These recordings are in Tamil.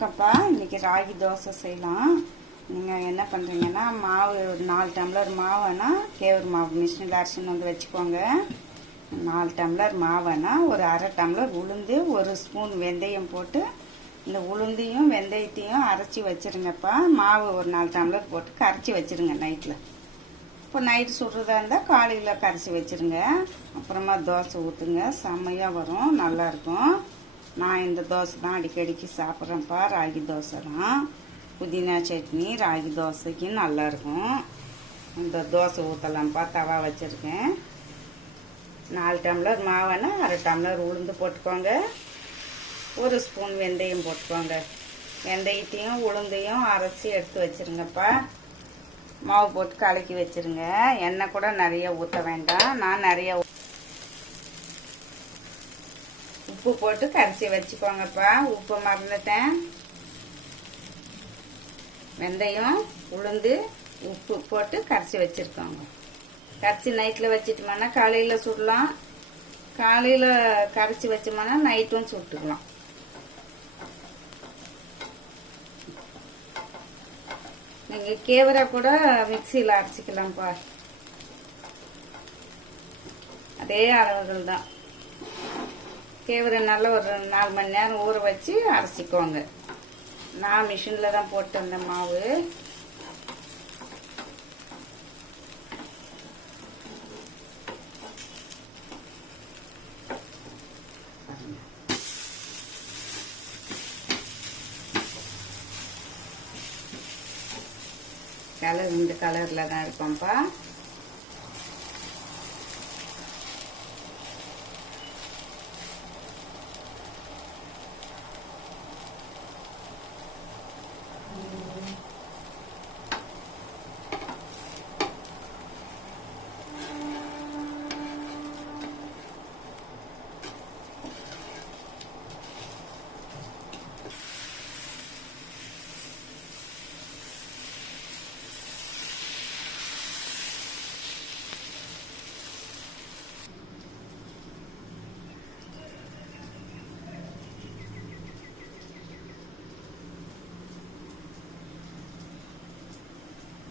வணக்கம்ப்பா. இன்றைக்கி ராகி தோசை செய்யலாம். நீங்கள் என்ன பண்ணுறீங்கன்னா, மாவு ஒரு 4 டம்ளர் மாவுனா கேவுரு மாவு மிஷினில் அரைச்சின்னு வந்து வச்சுக்கோங்க. 4 டம்ளர் மாவுனா ஒரு அரை டம்ளர் உளுந்து, 1 ஸ்பூன் வெந்தயம் போட்டு இந்த உளுந்தையும் வெந்தயத்தையும் அரைச்சி வச்சுருங்கப்பா. மாவு ஒரு 4 டம்ளர் போட்டு கரைச்சி வச்சுருங்க நைட்டில். இப்போ நைட்டு சுடுறதா இருந்தால் காலையில் கரைச்சி வச்சுருங்க. அப்புறமா தோசை ஊற்றுங்க, செம்மையாக வரும், நல்லாயிருக்கும். நான் இந்த தோசை தான் அடிக்கடிக்கு சாப்பிட்றேன்ப்பா. ராகி தோசை தான். புதினா சட்னி ராகி தோசைக்கு நல்லாயிருக்கும். இந்த தோசை ஊற்றலாம்ப்பா. தவா வச்சுருக்கேன். 4 டம்ளர் மாவுன்னா அரை டம்ளர் உளுந்து போட்டுக்கோங்க. 1 ஸ்பூன் வெந்தயம் போட்டுக்கோங்க. வெந்தயத்தையும் உளுந்தையும் அரைச்சி எடுத்து வச்சுருங்கப்பா. மாவு போட்டு கலக்கி வச்சுருங்க. எண்ணெய் கூட நிறைய ஊற்ற வேண்டாம். நான் நிறைய உப்பு போட்டு கரைச்சி வச்சுக்கோங்கப்பா. உப்பு மறந்துட்டேன். வெந்தயம் உளுந்து உப்பு போட்டு கரைச்சி வச்சுருக்கோங்க. கரைச்சி நைட்டில் வச்சுட்டோம்னா காலையில் சுடலாம். காலையில் கரைச்சி வச்சோம்னா நைட்டும் சுட்டுக்கலாம். நீங்கள் கேவரை கூட மிக்சியில் அரைச்சிக்கலாம்ப்பா. அதே அளவுகள் தான். கேவரை நல்லா ஒரு 4 மணி நேரம் ஊற வச்சு அரைச்சிக்கோங்க. நான் மிஷினில் தான் போட்டு வந்த மாவு. கலர் இந்த கலரில் தான் இருப்போம்ப்பா.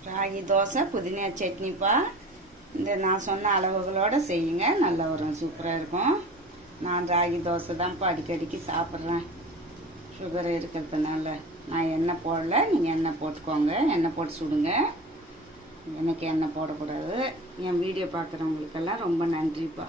ராகி தோசை புதினா சட்னிப்பா. இந்த நான் சொன்ன அளவுகளோடு செய்யுங்க, நல்லா வரும், சூப்பராக இருக்கும். நான் ராகி தோசை தான்ப்பா அடிக்கடிக்கு சாப்பிட்றேன். சுகர் இருக்கிறதுனால நான் எண்ணெய் போடல. நீங்கள் எண்ணெய் போட்டுக்கோங்க. எண்ணெய் போட்டு சுடுங்க. எனக்கு எண்ணெய் போடக்கூடாது. என் வீடியோ பார்க்குறவங்களுக்கெல்லாம் ரொம்ப நன்றிப்பா.